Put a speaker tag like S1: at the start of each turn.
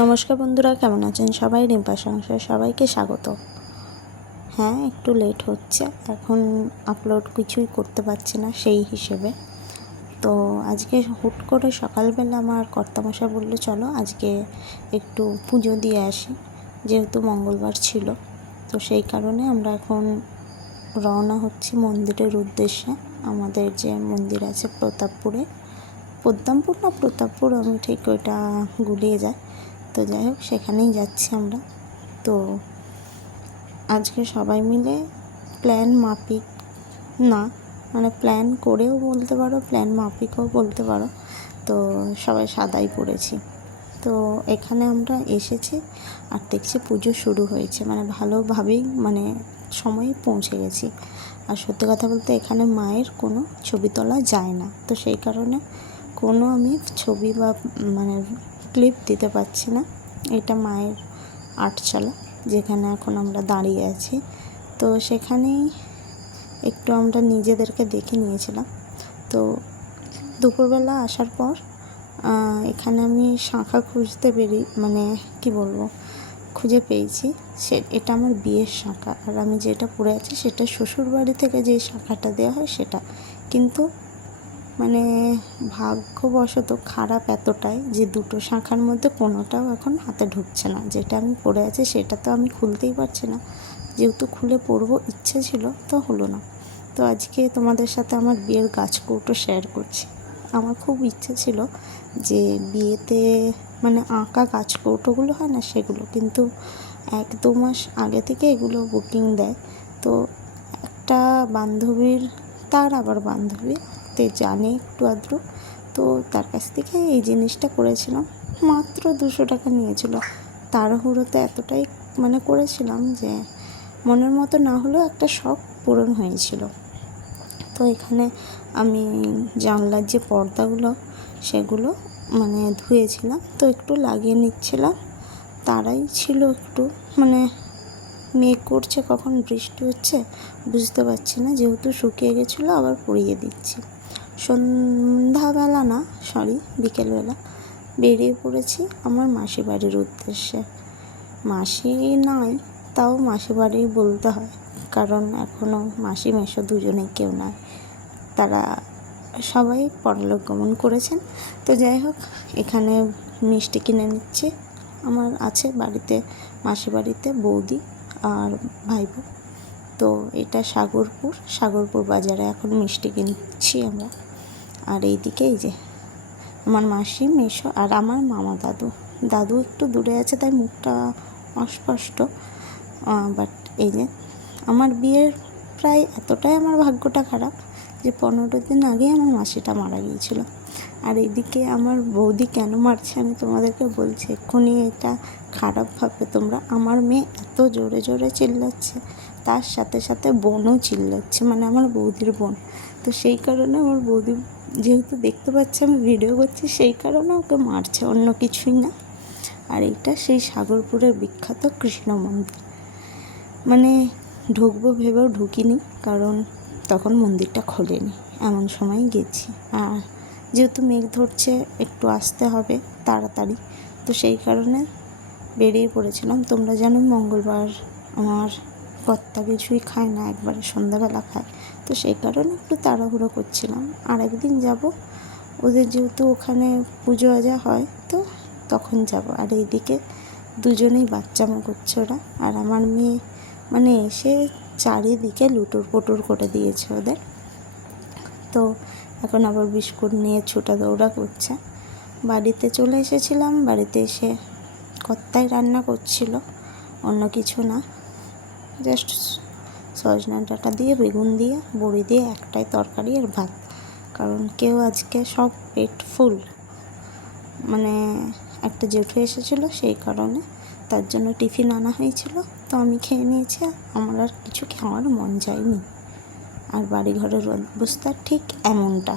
S1: নমস্কার বন্ধুরা, কেমন আছেন সবাই? রিম্পা সংসার সবাইকে স্বাগত। হ্যাঁ একটু লেট হচ্ছে, এখন আপলোড কিছুই করতে পারছি না সেই হিসেবে। তো আজকে হুট করে সকালবেলা আমার কর্তামশা বলল, চলো আজকে একটু পুজো দিয়ে আসি। যেহেতু মঙ্গলবার ছিল, তো সেই কারণে আমরা এখন রওনা হচ্ছি মন্দিরের উদ্দেশ্যে। আমাদের যে মন্দির আছে প্রতাপপুরে, পদ্মামপুর না প্রতাপপুর, আমি ঠিক ওইটা গুলিয়ে যায় তো যাই হোক, সেখানেই যাচ্ছি আমরা। তো আজকে সবাই মিলে প্ল্যান মাফিক, না মানে প্ল্যান করেও বলতে পারো প্ল্যান মাফিকও বলতে পারো। তো সবাই সাদাই পড়েছি। তো এখানে আমরা এসেছি আর দেখছি পুজো শুরু হয়েছে। মানে ভালোভাবেই মানে সময়ে পৌঁছে গেছি। আর সত্যি কথা বলতে এখানে মায়ের কোনো ছবি তোলা যায় না। তো সেই কারণে কোনো আমি ছবি বা মানে ক্লিপ দিতে পারছি না। এটা মায়ের আটচালা যেখানে এখন আমরা দাঁড়িয়ে আছি। তো সেখানেই একটু আমরা নিজেদেরকে দেখে নিয়েছিলাম। তো দুপুরবেলা আসার পর এখানে আমি শাঁখা খুঁজতে বেরি মানে কি বলব, খুঁজে পেয়েছি। সে, এটা আমার বিয়ের শাঁখা। আর আমি যেটা পরে আছি সেটা শ্বশুর বাড়ি থেকে যে শাঁখাটা দেওয়া হয় সেটা। কিন্তু মানে ভাগ্যবশত খারাপ এতটাই যে দুটো শাখার মধ্যে কোনোটাও এখন হাতে ঢুকছে না। যেটা আমি পড়ে আছি সেটা তো আমি খুলতেই পারছি না। যেহেতু খুলে পরবো ইচ্ছে ছিল, তো হলো না। তো আজকে তোমাদের সাথে আমার বিয়ের গাছ কৌটো শেয়ার করছি। আমার খুব ইচ্ছে ছিল যে বিয়েতে মানে আঁকা গাছ কৌটোগুলো হয় না সেগুলো, কিন্তু এক দু মাস আগে থেকে এগুলো বুকিং দেয়। তো একটা বান্ধবীর, তার আবার বান্ধবী তে জানে একটু আধটু। তো তার কাছ থেকে এই জিনিসটা করেছিলাম। মাত্র দুশো টাকা নিয়েছিল। তাড়াহুড়োতে এতটাই মানে করেছিলাম যে মনের মতো না হলেও একটা শখ পূরণ হয়েছিল। তো এখানে আমি জানলার যে পর্দাগুলো, সেগুলো মানে ধুয়েছিলাম। তো একটু লাগিয়ে নিচ্ছিলাম। তারাই ছিল একটু মানে মেঘ করছে, কখন বৃষ্টি হচ্ছে বুঝতে পারছি না। যেহেতু শুকিয়ে গেছিল, আবার পরিয়ে দিচ্ছি। সন্ধ্যাবেলা না সরি বিকেলবেলা বেরিয়ে পড়েছি আমার মাসি বাড়ির উদ্দেশ্যে। মাসি নয় তাও মাসি বাড়ি বলতে হয়, কারণ এখনও মাসি মেশো দুজনেই কেউ নয় তারা সবাই পরলোক গমন করেছেন? তো যাই হোক, এখানে মিষ্টি কিনে নিচ্ছে। আমার আছে বাড়িতে মাসি বাড়িতে বৌদি আর ভাইপো। তো এটা সাগরপুর সাগরপুর বাজারে এখন মিষ্টি কিনছি আমরা। আর এইদিকে এই যে আমার মাসি, মেশো আর আমার মামা দাদু। দাদু একটু দূরে আছে, তাই মুখটা অস্পষ্ট। বাট এই যে আমার বিয়ের প্রায় এতটাই আমার ভাগ্যটা খারাপ যে পনেরো দিন আগে আমার মাসিটা মারা গিয়েছিল। আর এইদিকে আমার বৌদি কেন মারছে আমি তোমাদেরকে বলছি, এক্ষুনি এটা খারাপ ভাবে তোমরা আমার মেয়ে এত জোরে জোরে চিল্লাচ্ছে। তার সাথে সাথে বোনও চিল্লাচ্ছে মানে আমার বৌদির বোন। তো সেই কারণে আমার বৌদি যেহেতু দেখতে পাচ্ছে, আমি ভিডিও করছি, সেই কারণে ওকে মারছে, অন্য কিছুই না। আর এইটা সেই সাগরপুরের বিখ্যাত কৃষ্ণ মন্দির। মানে ঢুকবো ভেবেও ঢুকিনি, কারণ তখন মন্দিরটা খোলেনি, এমন সময় গেছি। আর যেহেতু মেঘ ধরছে, একটু আসতে হবে তাড়াতাড়ি, তো সেই কারণে বেরিয়ে পড়েছিলাম। তোমরা জানো মঙ্গলবার আমার কর্তা কিছুই খায় না, একবারে সন্ধ্যাবেলা খায়। তো সেই কারণে একটু তাড়াহুড়ো করছিলাম। আর একদিন যাব। ওদের যেহেতু ওখানে পুজো আজা হয়, তো তখন যাব। আর এইদিকে দুজনেই বাচ্চামো করছে ওরা। আর আমার মেয়ে মানে এসে চারিদিকে লুটোর পুটুর করে দিয়েছে ওদের। তো এখন আবার বিস্কুট নিয়ে ছোটা দৌড়া করছে। বাড়িতে চলে এসেছিলাম। বাড়িতে এসে কর্তাই রান্না করছিল। অন্য কিছু না। জাস্ট সজনা ডাঁটা দিয়ে, বেগুন দিয়ে, বড়ি দিয়ে, একটাই তরকারি আর ভাত। কারণ কেউ আজকে সব পেট ফুল। মানে একটা জেঠু এসেছিল সেই কারণে তার জন্য টিফিন আনা হয়েছিল, তো আমি খেয়ে নিয়েছি আমার আর কিছু খাওয়ার মন যায়নি। আর বাড়ি ঘরের অবস্থা ঠিক এমনটা।